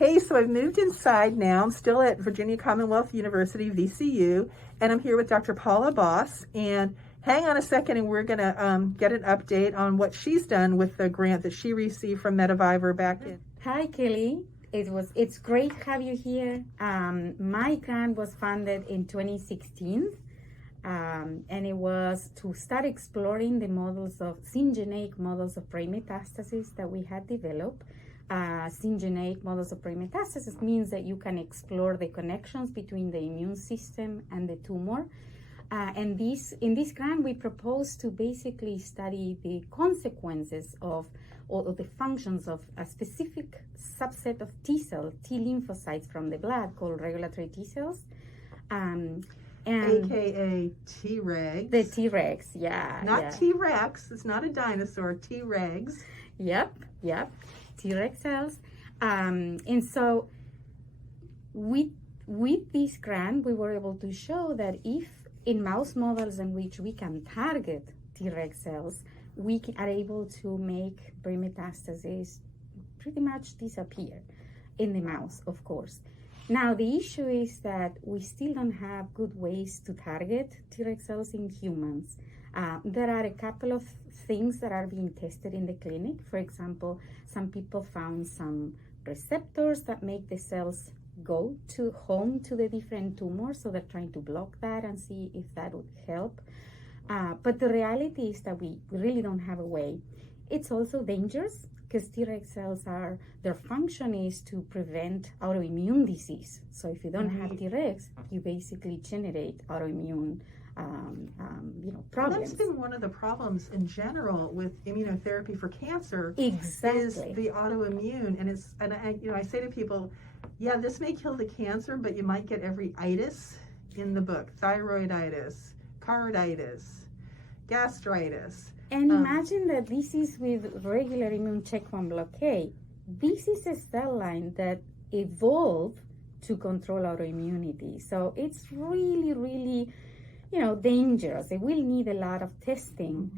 Hey, so I've moved inside now. I'm still at Virginia Commonwealth University, VCU, and I'm here with Dr. Paula Bos. And hang on a second, and we're going to get an update on what she's done with the grant that she received from Metaviver back in. Hi, Kelly. It's great to have you here. My grant was funded in 2016, and it was to start exploring the models of syngeneic models of brain metastasis that we had developed. Syngeneic models of brain metastasis means that you can explore the connections between the immune system and the tumor. And in this grant, we propose to basically study the consequences of or the functions of a specific subset of T lymphocytes from the blood called regulatory T cells. And AKA Tregs. The Tregs, yeah. Not T-Rex, it's not a dinosaur, Tregs. Yep. Treg cells. And so with this grant, we were able to show that if in mouse models in which we can target Treg cells, we are able to make brain metastases pretty much disappear in the mouse, of course. Now, the issue is that we still don't have good ways to target Treg cells in humans. There are a couple of things that are being tested in the clinic. For example, some people found some receptors that make the cells go home to the different tumors, so they're trying to block that and see if that would help. But the reality is that we really don't have a way. It's also dangerous because Treg cells their function is to prevent autoimmune disease. So if you don't have Tregs, you basically generate autoimmune problems. Well, that's been one of the problems in general with immunotherapy for cancer. Exactly. Is the autoimmune, and I say to people, yeah, this may kill the cancer, but you might get every itis in the book: thyroiditis, carditis, gastritis. And imagine that this is with regular immune checkpoint blockade. This is a cell line that evolved to control autoimmunity. So it's really, really, dangerous. It will need a lot of testing.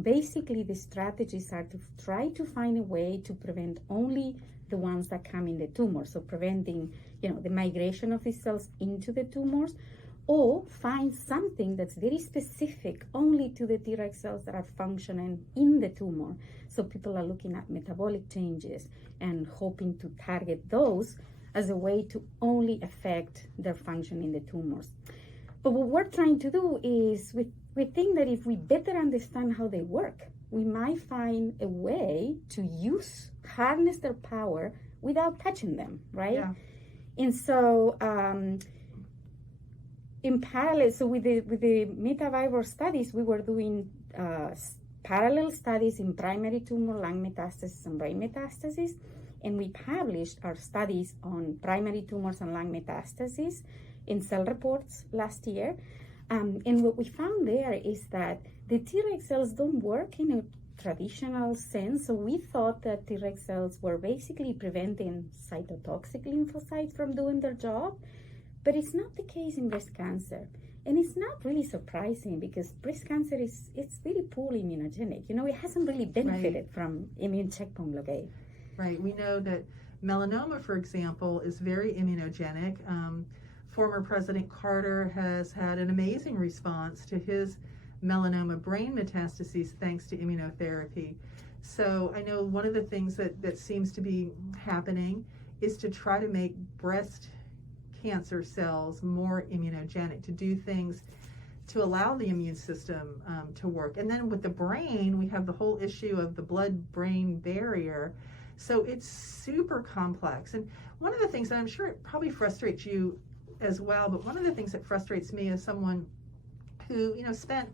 Basically, the strategies are to try to find a way to prevent only the ones that come in the tumor. So preventing, the migration of these cells into the tumors, or find something that's very specific only to the Treg cells that are functioning in the tumor. So people are looking at metabolic changes and hoping to target those as a way to only affect their function in the tumors. But what we're trying to do is we think that if we better understand how they work, we might find a way to harness their power without touching them, right? Yeah. And so in parallel, so with the Metaviver studies, we were doing parallel studies in primary tumor, lung metastasis, and brain metastasis, and we published our studies on primary tumors and lung metastasis in Cell Reports last year. And what we found there is that the Treg cells don't work in a traditional sense. So we thought that Treg cells were basically preventing cytotoxic lymphocytes from doing their job. But it's not the case in breast cancer. And it's not really surprising because breast cancer it's very poorly immunogenic. It hasn't really benefited from immune checkpoint blockade. Right. We know that melanoma, for example, is very immunogenic. Former President Carter has had an amazing response to his melanoma brain metastases thanks to immunotherapy. So I know one of the things that seems to be happening is to try to make breast cancer cells more immunogenic, to do things to allow the immune system to work. And then with the brain, we have the whole issue of the blood-brain barrier. So it's super complex. And one of the things, and I'm sure it probably frustrates you as well, but one of the things that frustrates me as someone who, spent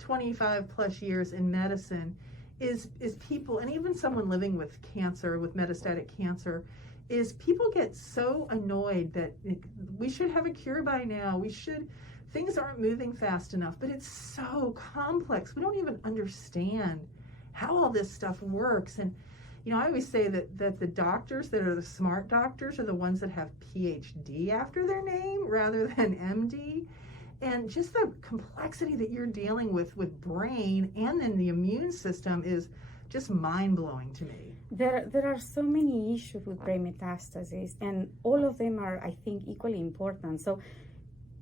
25 plus years in medicine is people, and even someone living with cancer, with metastatic cancer, is people get so annoyed that we should have a cure by now. Things aren't moving fast enough, but it's so complex. We don't even understand how all this stuff works. And, I always say that the doctors that are the smart doctors are the ones that have PhD after their name rather than MD. And just the complexity that you're dealing with brain and then the immune system is just mind-blowing to me. There are so many issues with brain metastases, and all of them are, I think, equally important. So,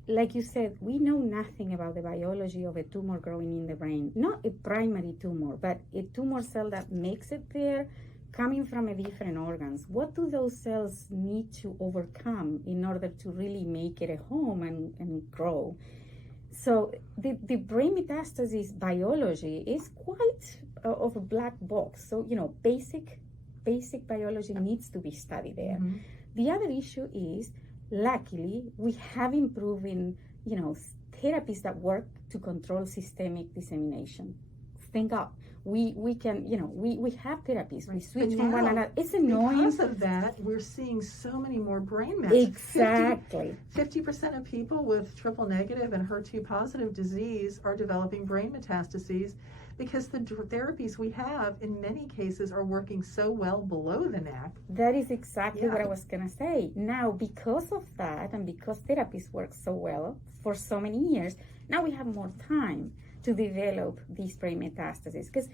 like you said, we know nothing about the biology of a tumor growing in the brain. Not a primary tumor, but a tumor cell that makes it there, coming from a different organs. What do those cells need to overcome in order to really make it a home and grow? So the brain metastasis biology is quite of a black box. So, basic biology needs to be studied there. Mm-hmm. The other issue is, luckily, we have improved in, therapies that work to control systemic dissemination. Thank God. We can, we have therapies. We switch from one another. It's annoying. Because of that, we're seeing so many more brain mets. Exactly. 50% of people with triple negative and HER2 positive disease are developing brain metastases because the therapies we have in many cases are working so well below the neck. That is exactly what I was going to say. Now, because of that and because therapies work so well for so many years, now we have more time to develop these brain metastases, because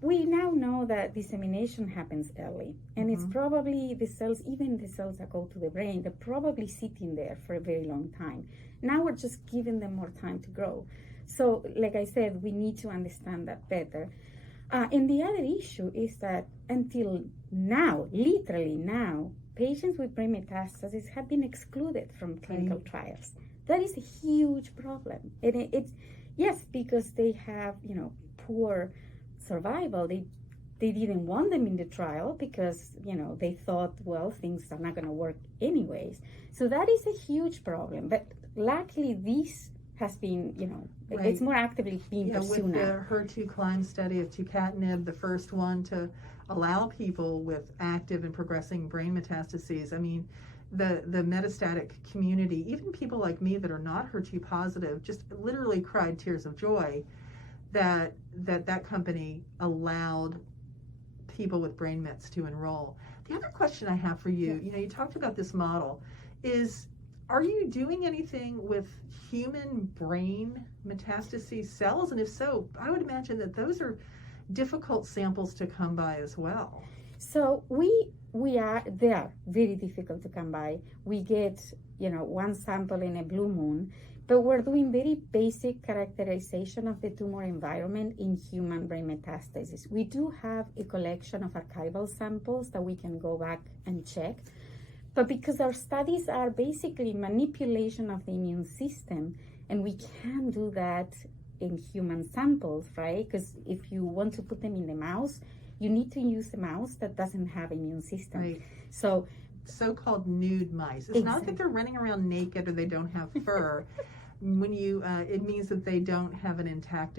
we now know that dissemination happens early, and it's probably the cells, even the cells that go to the brain, they're probably sitting there for a very long time. Now we're just giving them more time to grow. So, like I said, we need to understand that better. And the other issue is that until now, literally now, patients with brain metastases have been excluded from clinical trials. That is a huge problem. And it's yes, because they have, poor survival. They didn't want them in the trial because, they thought, well, things are not going to work anyways. So that is a huge problem. But luckily, this has been, it's more actively being pursued with now. the HER2 CLIMB study of tucatinib, the first one to allow people with active and progressing brain metastases. I mean, the metastatic community, even people like me that are not HER2 positive, just literally cried tears of joy that company allowed people with brain mets to enroll. The other question I have for you, you talked about this model, is are you doing anything with human brain metastases cells? And if so, I would imagine that those are difficult samples to come by as well. So they are very difficult to come by. We get, one sample in a blue moon, but we're doing very basic characterization of the tumor environment in human brain metastases. We do have a collection of archival samples that we can go back and check, but because our studies are basically manipulation of the immune system, and we can't do that in human samples, right? Because if you want to put them in the mouse, you need to use a mouse that doesn't have immune system. Right. So-called nude mice. It's not that they're running around naked or they don't have fur. When it means that they don't have an intact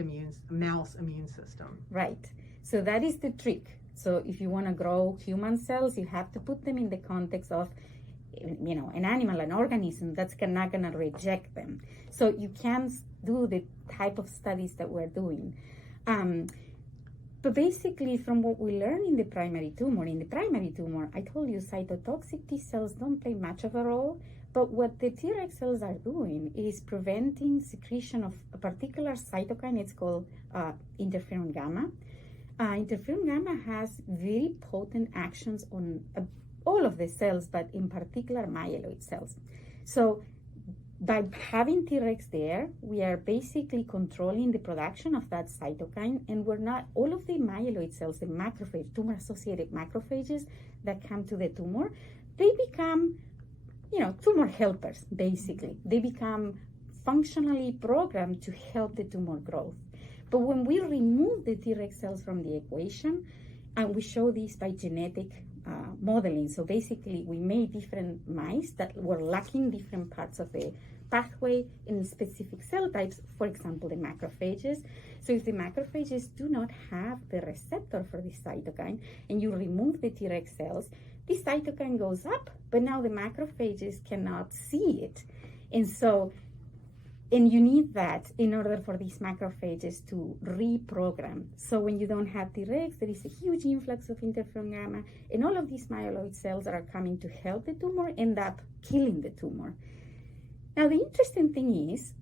mouse immune system. Right. So that is the trick. So if you want to grow human cells, you have to put them in the context of, an animal, an organism that's not going to reject them. So you can't do the type of studies that we're doing. But basically, from what we learn in the primary tumor, I told you cytotoxic T cells don't play much of a role, but what the Treg cells are doing is preventing secretion of a particular cytokine. It's called interferon gamma. Interferon gamma has very potent actions on all of the cells, but in particular myeloid cells. So by having Tregs there, we are basically controlling the production of that cytokine, and we're not, all of the myeloid cells, the macrophage, tumor-associated macrophages that come to the tumor, they become, tumor helpers, basically. They become functionally programmed to help the tumor growth. But when we remove the Treg cells from the equation, and we show this by genetic modeling. So basically, we made different mice that were lacking different parts of the pathway in specific cell types, for example, the macrophages. So if the macrophages do not have the receptor for this cytokine, and you remove the Treg cells, this cytokine goes up, but now the macrophages cannot see it. And you need that in order for these macrophages to reprogram. So when you don't have Tregs, there is a huge influx of interferon gamma, and all of these myeloid cells that are coming to help the tumor end up killing the tumor. Now, the interesting thing is,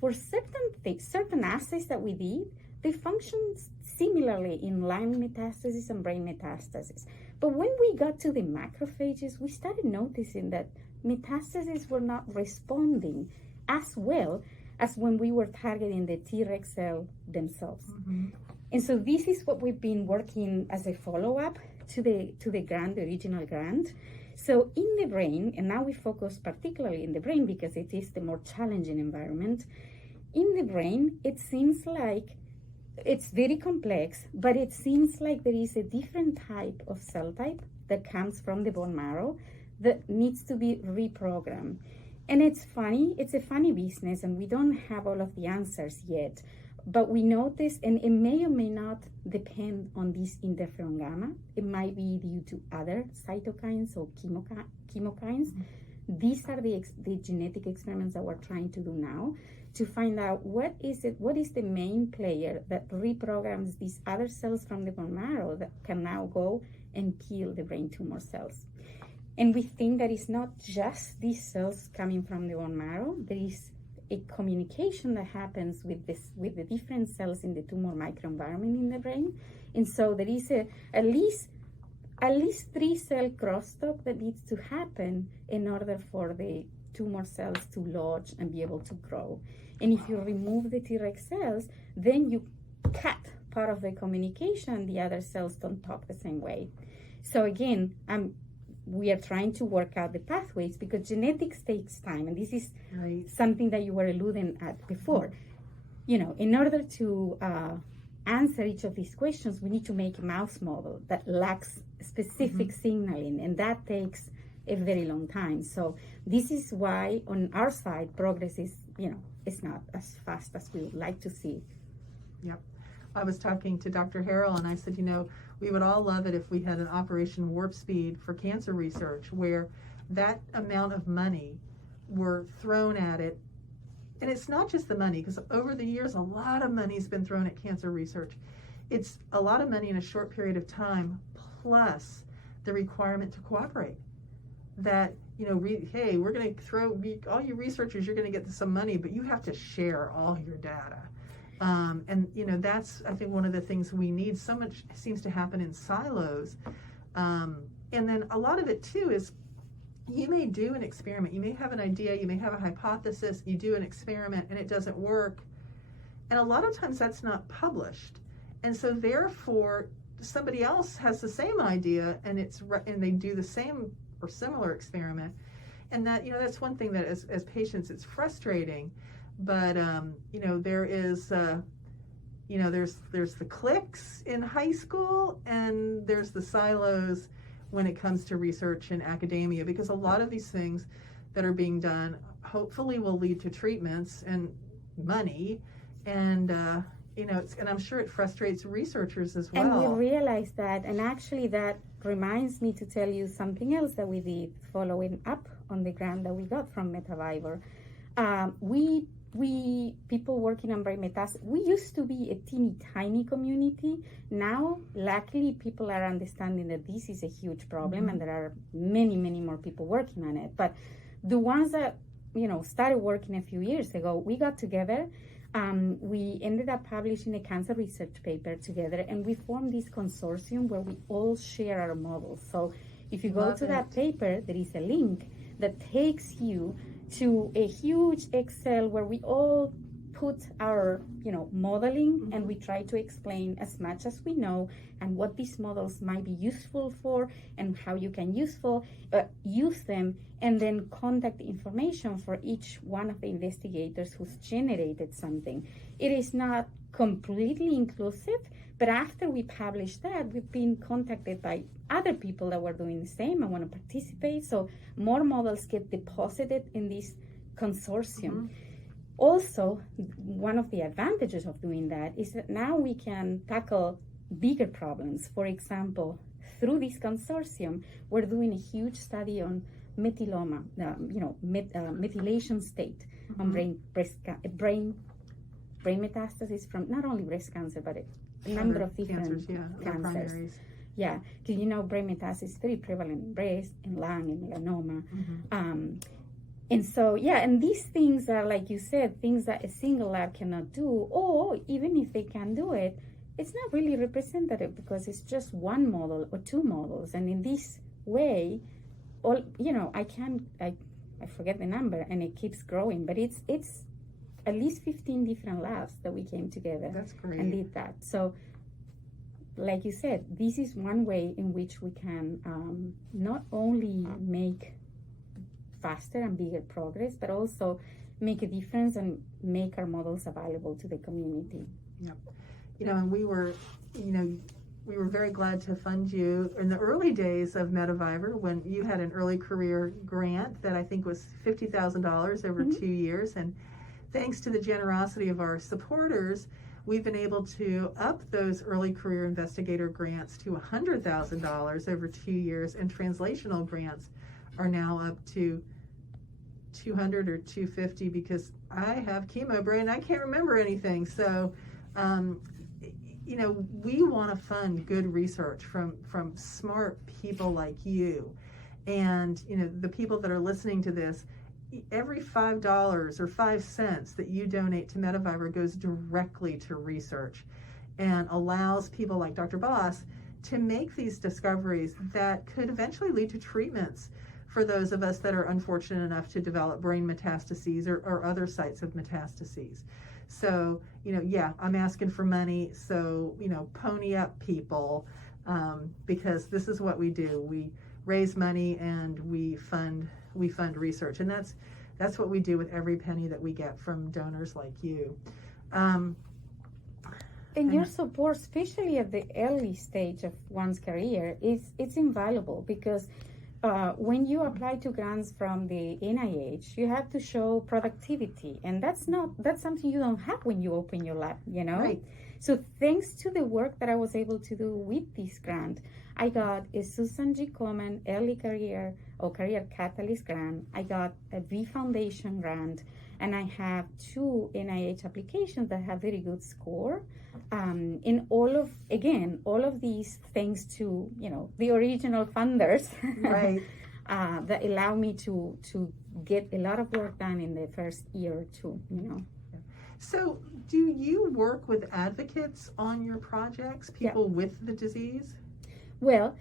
for certain assays that we did, they function similarly in lung metastasis and brain metastasis. But when we got to the macrophages, we started noticing that metastases were not responding as well as when we were targeting the Treg cell themselves. Mm-hmm. And so this is what we've been working as a follow-up to the grant, the original grant. So in the brain, and now we focus particularly in the brain because it is the more challenging environment. In the brain, it seems like it's very complex, but it seems like there is a different type of cell type that comes from the bone marrow that needs to be reprogrammed. And it's funny, it's a funny business, and we don't have all of the answers yet. But we notice, and it may or may not depend on this interferon gamma. It might be due to other cytokines or chemokines. Mm-hmm. These are the genetic experiments that we're trying to do now to find out what is the main player that reprograms these other cells from the bone marrow that can now go and kill the brain tumor cells. And we think that it's not just these cells coming from the bone marrow. There is a communication that happens with the different cells in the tumor microenvironment in the brain. And so there is at least 3 cell crosstalk that needs to happen in order for the tumor cells to lodge and be able to grow. And if you remove the Treg cells, then you cut part of the communication. The other cells don't talk the same way. So again, we are trying to work out the pathways because genetics takes time. And this is something that you were alluding at before. You know, in order to answer each of these questions, we need to make a mouse model that lacks specific signaling, and that takes a very long time. So this is why on our side, progress is, it's not as fast as we would like to see. Yep. I was talking to Dr. Harrell, and I said, we would all love it if we had an Operation Warp Speed for cancer research where that amount of money were thrown at it. And it's not just the money, because over the years, a lot of money's been thrown at cancer research. It's a lot of money in a short period of time, plus the requirement to cooperate. That, hey, we're going to all you researchers, you're going to get some money, but you have to share all your data. And that's, I think, one of the things we need. So much seems to happen in silos. And then a lot of it, too, is you may do an experiment. You may have an idea. You may have a hypothesis. You do an experiment, and it doesn't work. And a lot of times that's not published. And so, therefore, somebody else has the same idea, and they do the same or similar experiment. And that, that's one thing that as patients, it's frustrating. But, there is, there's the cliques in high school, and there's the silos when it comes to research in academia, because a lot of these things that are being done hopefully will lead to treatments and money. And, and I'm sure it frustrates researchers as well. And we realize that, and actually that reminds me to tell you something else that we did following up on the grant that we got from Metavivor. We people working on brain metastasis, we used to be a teeny tiny community. Now, luckily, people are understanding that this is a huge problem, and there are many, many more people working on it. But the ones that, started working a few years ago, we got together. We ended up publishing a cancer research paper together, and we formed this consortium where we all share our models. So if you go to that paper, there is a link that takes you to a huge Excel where we all put our, modeling, and we try to explain as much as we know and what these models might be useful for and how you can use them, and then contact information for each one of the investigators who's generated something. It is not completely inclusive, but after we published that, we've been contacted by other people that were doing the same and want to participate. So more models get deposited in this consortium. Also, one of the advantages of doing that is that now we can tackle bigger problems. For example, through this consortium, we're doing a huge study on methyloma, methylation state on brain metastasis from not only breast cancer, but a number of different cancers. Yeah, because brain metastasis is very prevalent in breast, in lung, in melanoma. And so, yeah, and these things are, like you said, things that a single lab cannot do, or even if they can do it, it's not really representative because it's just one model or two models. And in this way, I forget the number and it keeps growing, but it's at least 15 different labs that we came together. That's great. And did that. So, like you said, this is one way in which we can not only make faster and bigger progress, but also make a difference and make our models available to the community. Yep. And we were very glad to fund you in the early days of Metavivor when you had an early career grant that I think was $50,000 over 2 years. And thanks to the generosity of our supporters, we've been able to up those early career investigator grants to $100,000 over 2 years, and translational grants are now up to 200 or 250 because I have chemo brain. I can't remember anything. So, we want to fund good research from smart people like you. And, the people that are listening to this, every $5 or 5 cents that you donate to Metavivor goes directly to research and allows people like Dr. Bos to make these discoveries that could eventually lead to treatments for those of us that are unfortunate enough to develop brain metastases or other sites of metastases. So, I'm asking for money. So, pony up, people, because this is what we do. We raise money and we fund research, and that's what we do with every penny that we get from donors like you. And your support, especially at the early stage of one's career, it's invaluable because when you apply to grants from the NIH, you have to show productivity, and that's something you don't have when you open your lab, Right. So thanks to the work that I was able to do with this grant, I got a Susan G. Komen Early Career or Career Catalyst grant. I got a V Foundation grant, and I have 2 NIH applications that have very good score. In all of these thanks to the original funders, Right. that allow me to get a lot of work done in the first year or two. So, do you work with advocates on your projects? People with the disease? Well,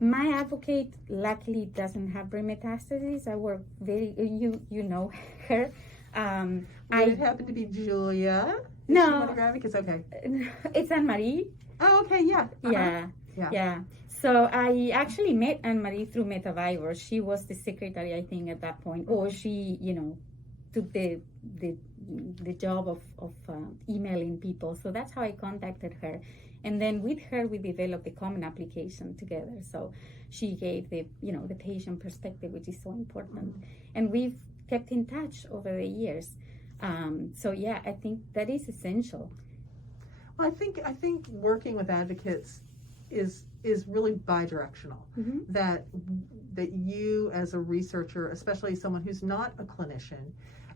my advocate luckily doesn't have brain metastases. I work you know her. Would it happen to be Julia? No. Is she one of your advocates? Okay. It's Anne-Marie. Oh, okay, yeah. Uh-huh. Yeah. So I actually met Anne-Marie through Metavivor. She was the secretary, I think, at that point, or she, took the job of emailing people. So that's how I contacted her. And then with her, we developed the common application together. So she gave the patient perspective, which is so important. And we've kept in touch over the years. I think that is essential. Well, I think working with advocates is really bidirectional. Mm-hmm. That you as a researcher, especially someone who's not a clinician,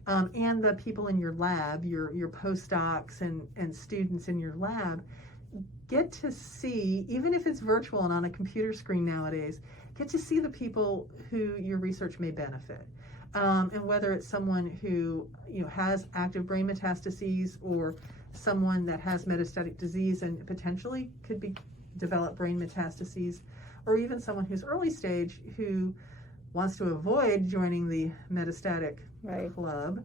and the people in your lab, your postdocs and students in your lab, get to see, even if it's virtual and on a computer screen nowadays, get to see the people who your research may benefit. And whether it's someone who has active brain metastases or someone that has metastatic disease and potentially could develop brain metastases, or even someone who's early stage who wants to avoid joining the metastatic club.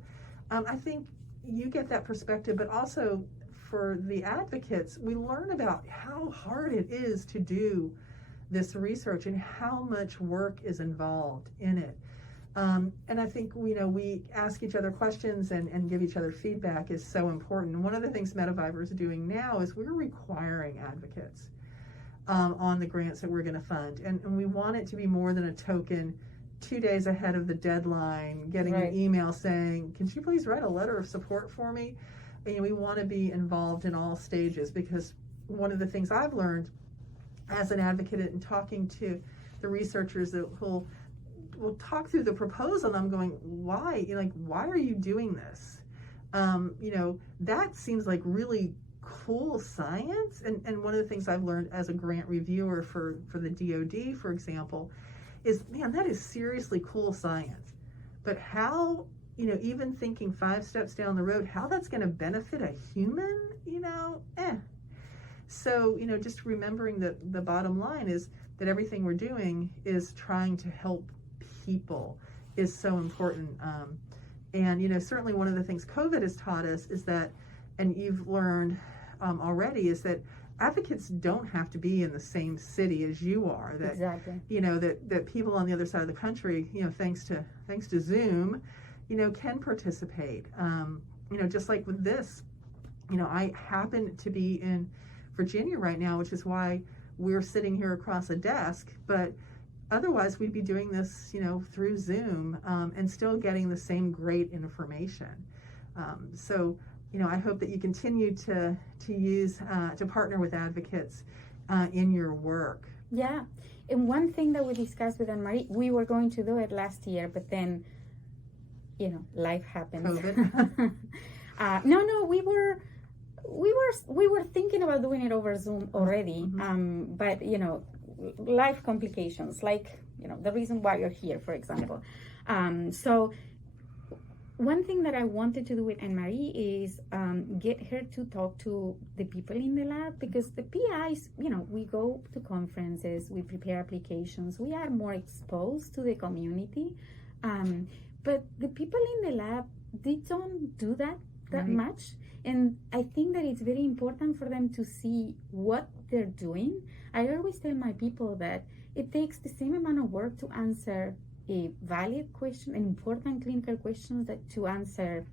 I think you get that perspective, but also for the advocates, we learn about how hard it is to do this research and how much work is involved in it. And I think we ask each other questions and give each other feedback is so important. One of the things Metavivor is doing now is we're requiring advocates on the grants that we're going to fund. And we want it to be more than a token 2 days ahead of the deadline, getting an email saying, can you please write a letter of support for me? And we want to be involved in all stages, because one of the things I've learned as an advocate and talking to the researchers that will talk through the proposal, and I'm going, why? Why are you doing this? That seems like really cool science. And one of the things I've learned as a grant reviewer for the DoD, for example, is, man, that is seriously cool science. but how, even thinking 5 steps down the road, how that's going to benefit a human, So, just remembering that the bottom line is that everything we're doing is trying to help people is so important. And, certainly one of the things COVID has taught us is that, and you've learned already, is that advocates don't have to be in the same city as you are. That, Exactly. That people on the other side of the country, thanks to Zoom, can participate. Just like with this, I happen to be in Virginia right now, which is why we're sitting here across a desk, but otherwise we'd be doing this, through Zoom, and still getting the same great information. So, I hope that you continue to use, to partner with advocates in your work. Yeah. And one thing that we discussed with Anne-Marie, we were going to do it last year, but then, life happened. COVID. No, we were thinking about doing it over Zoom already. Mm-hmm. But life complications, like, the reason why you're here, for example. So one thing that I wanted to do with Anne-Marie is get her to talk to the people in the lab, because the PIs, we go to conferences, we prepare applications, we are more exposed to the community. But the people in the lab, they don't do that Right. much. And I think that it's very important for them to see what they're doing. I always tell my people that it takes the same amount of work to answer a valid question, an important clinical question, that to answer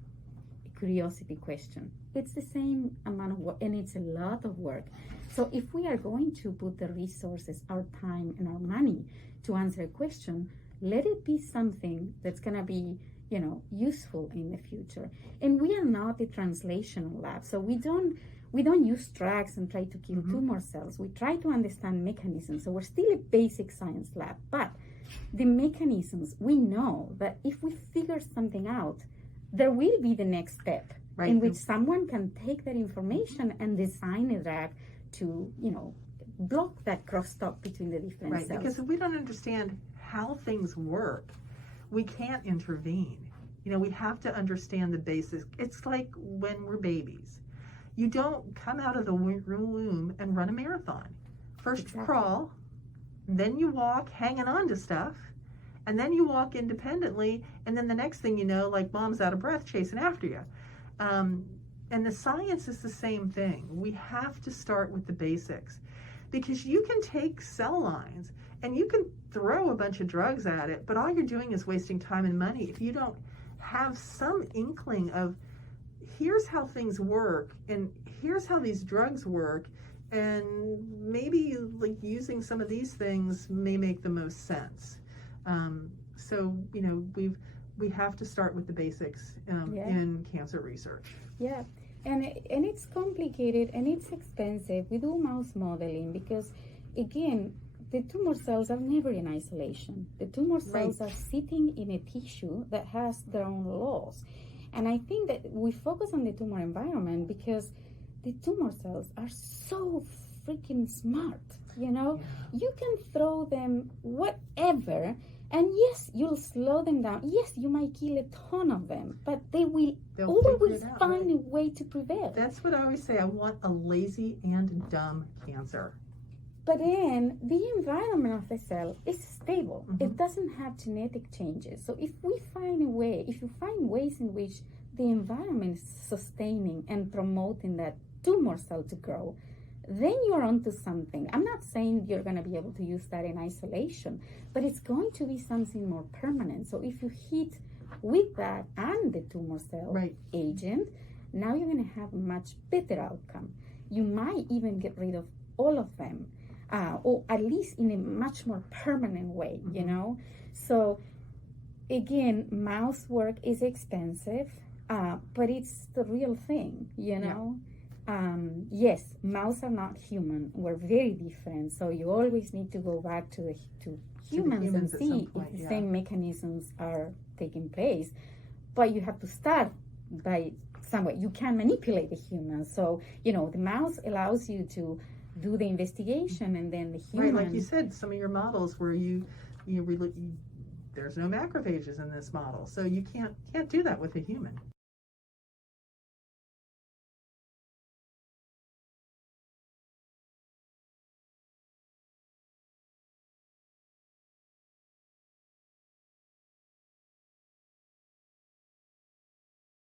a curiosity question. It's the same amount of work, and it's a lot of work. So if we are going to put the resources, our time and our money to answer a question, let it be something that's going to be, useful in the future. And we are not a translational lab, so we don't use drugs and try to kill tumor cells. We try to understand mechanisms. So we're still a basic science lab, but the mechanisms, we know that if we figure something out, there will be the next step, Right. in which someone can take that information and design a drug to, block that crosstalk between the different Right, cells. because if we don't understand how things work, we can't intervene. We have to understand the basics. It's like when we're babies. You don't come out of the womb and run a marathon. First Exactly. you crawl, then you walk hanging on to stuff, and then you walk independently, and then the next thing you know, like mom's out of breath chasing after you. And the science is the same thing. We have to start with the basics, because you can take cell lines and you can throw a bunch of drugs at it, but all you're doing is wasting time and money if you don't have some inkling of, here's how things work, and here's how these drugs work, and maybe like using some of these things may make the most sense. So we have to start with the basics in cancer research. Yeah, and it's complicated and it's expensive. We do mouse modeling because, again, the tumor cells are never in isolation. The tumor cells Right. are sitting in a tissue that has their own laws. And I think that we focus on the tumor environment because the tumor cells are so freaking smart, You can throw them whatever, and yes, you'll slow them down. Yes, you might kill a ton of them, but they'll figure always it out, find right? a way to prevail. That's what I always say. I want a lazy and dumb cancer. But then the environment of the cell is stable. Mm-hmm. It doesn't have genetic changes. So if you find ways in which the environment is sustaining and promoting that tumor cell to grow, then you're onto something. I'm not saying you're going to be able to use that in isolation, but it's going to be something more permanent. So if you hit with that and the tumor cell Right. agent, now you're going to have a much better outcome. You might even get rid of all of them. Or at least in a much more permanent way, So again, mouse work is expensive, but it's the real thing, Yes, mouse are not human. We're very different. So you always need to go back to humans and at see some point, if the same mechanisms are taking place. But you have to start by some way. You can manipulate the humans. So, the mouse allows you to do the investigation, and then the human. Right, like you said, some of your models where you there's no macrophages in this model. So you can't do that with a human.